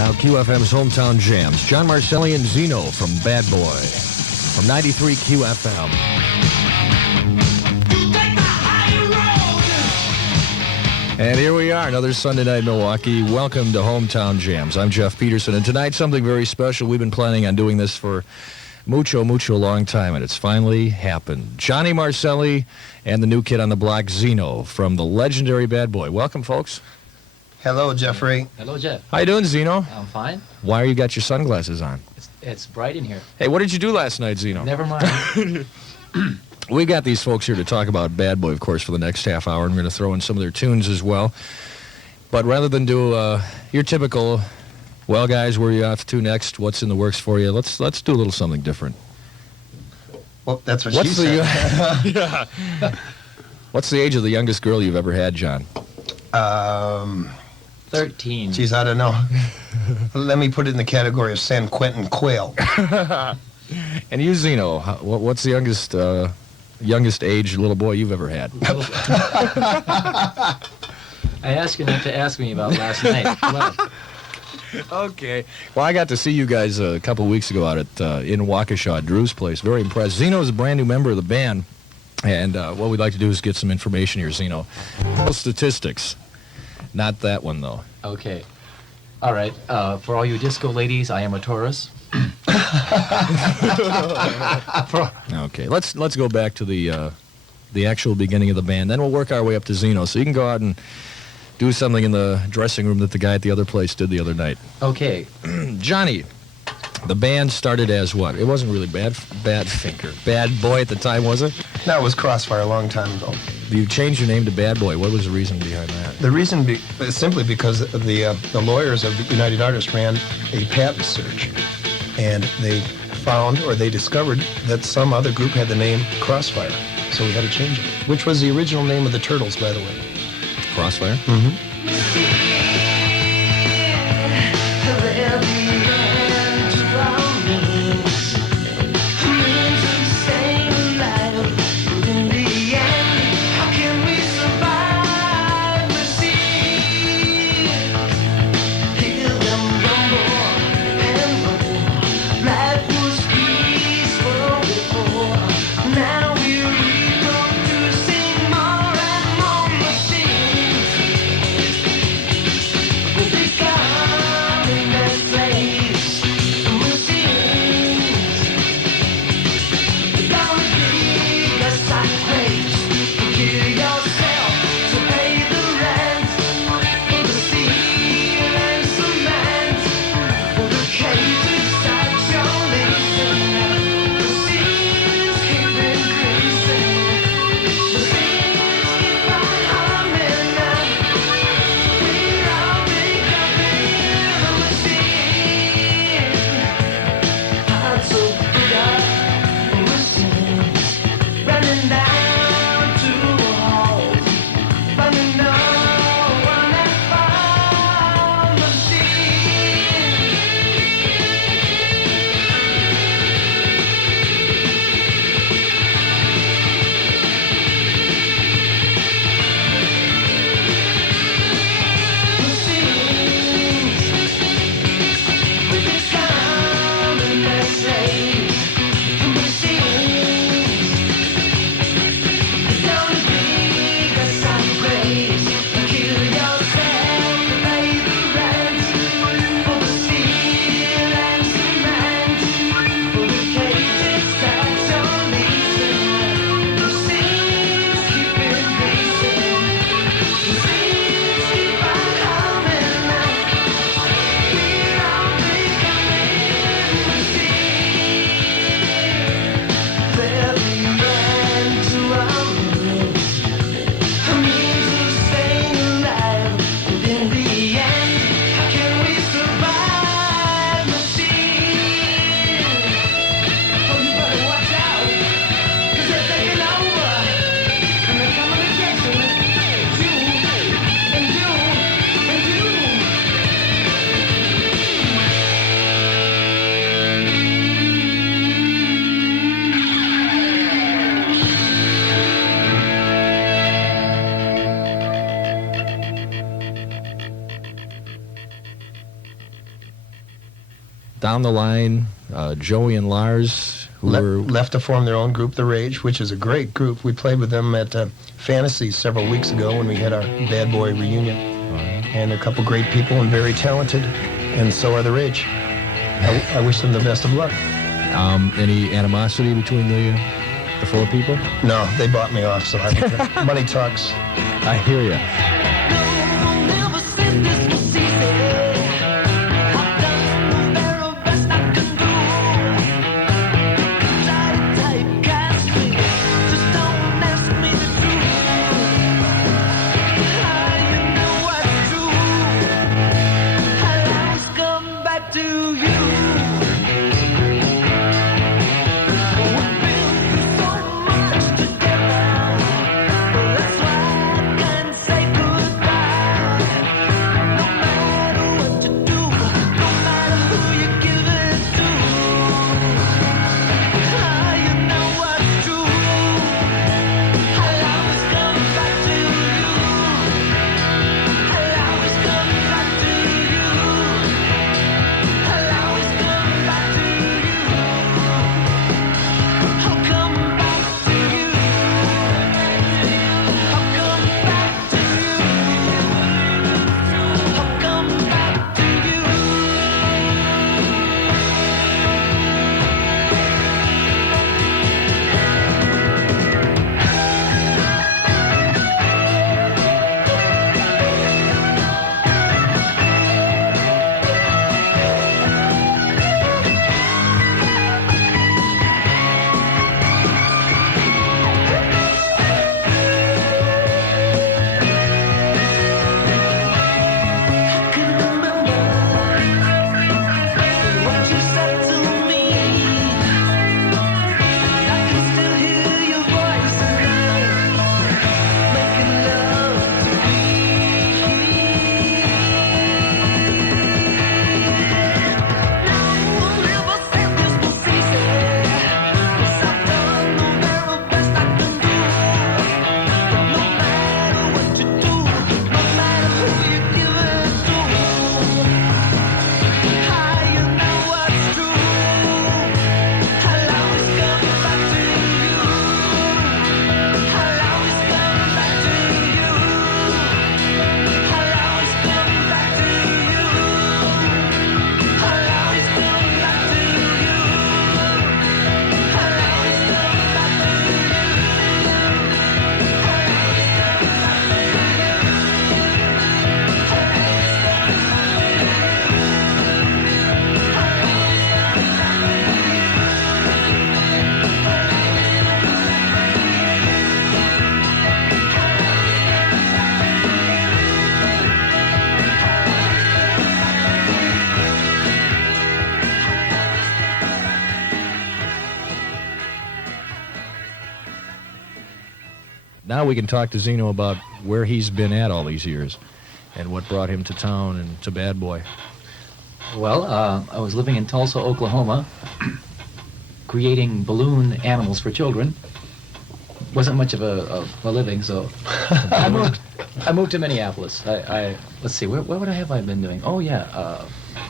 Now QFM's Hometown Jams. John Marcelli and Xeno from Bad Boy. From 93 QFM. And here we are, another Sunday night in Milwaukee. Welcome to Hometown Jams. I'm Jeff Peterson, and tonight something very special. We've been planning on doing this for mucho long time, and it's finally happened. Johnny Marcelli and the new kid on the block, Zeno, from the legendary Bad Boy. Welcome, folks. Hello, Jeffrey. Hello, Jeff. How you doing, Zeno? I'm fine. Why are you got your sunglasses on? It's bright in here. Hey, what did you do last night, Zeno? Never mind. We got these folks here to talk about Bad Boy, of course, for the next half hour, and we're going to throw in some of their tunes as well. But rather than do your typical, well, guys, where are you off to next? What's in the works for you? Let's do a little something different. Well, that's what she said. Yeah. What's the age of the youngest girl you've ever had, John? 13. Geez, I don't know. Let me put it in the category of San Quentin quail. And you, Zeno, what's the youngest age little boy you've ever had? I asked you not to ask me about last night. Well, Okay. Well, I got to see you guys a couple weeks ago out at in Waukesha, Drew's place. Very impressed. Zeno's a brand new member of the band, and what we'd like to do is get some information here, Zeno. Statistics. Not that one, though. okay. All right. For all you disco ladies, I am a Taurus. Okay. Let's go back to the actual beginning of the band. Then we'll work our way up to Zeno. So you can go out and do something in the dressing room that the guy at the other place did the other night. Okay. Johnny, the band started as what? It wasn't really Bad Boy at the time, was it? No, it was Crossfire a long time ago. You changed your name to Bad Boy. What was the reason behind that? The reason is simply because the lawyers of the United Artists ran a patent search, and they found, or they discovered, that some other group had the name Crossfire. So we had to change it, which was the original name of the Turtles, by the way. Crossfire? Mm-hmm. Play down the line, Joey and Lars, who were... Left to form their own group, The Rage, which is a great group. We played with them at Fantasy several weeks ago when we had our Bad Boy reunion. And they're a couple great people and very talented, and so are The Rage. I wish them the best of luck. Any animosity between the four people? No, they bought me off, so money talks. I hear you. Now we can talk to Zeno about where he's been at all these years and what brought him to town and to Bad Boy. Well, I was living in Tulsa, Oklahoma, creating balloon animals for children. Wasn't much of a living, so I moved to Minneapolis. Let's see, what have I been doing? Oh yeah,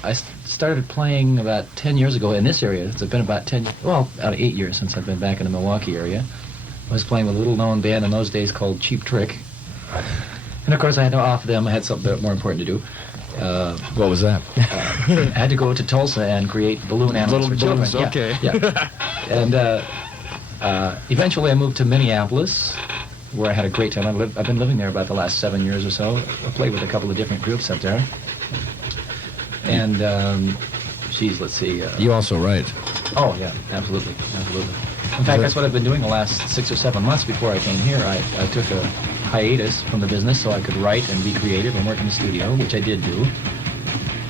I started playing about 10 years ago in this area. It's been about 8 years since I've been back in the Milwaukee area. I was playing with a little-known band in those days called Cheap Trick. And of course, I had to off them. I had something more important to do. What was that? I had to go to Tulsa and create balloon animals for children. Balloons, okay. Yeah. And eventually I moved to Minneapolis, where I had a great time. I've been living there about the last 7 years or so. I played with a couple of different groups up there. And, let's see. You also write. Oh, yeah, absolutely. In fact, that's what I've been doing the last 6 or 7 months before I came here. I took a hiatus from the business so I could write and be creative and work in the studio, which I did do.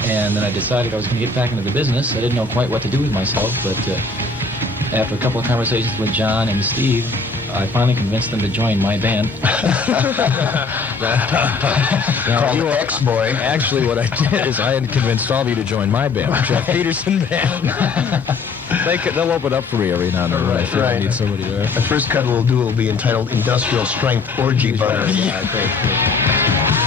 And then I decided I was going to get back into the business. I didn't know quite what to do with myself, but after a couple of conversations with John and Steve, I finally convinced them to join my band. Called you X-Boy. Actually, what I did is I had convinced all of you to join my band, the Jeff Peterson band. They'll open up for me every now and then. Right, I need somebody there. The first cut we'll do will be entitled Industrial Strength Orgy Butter. Yeah, great.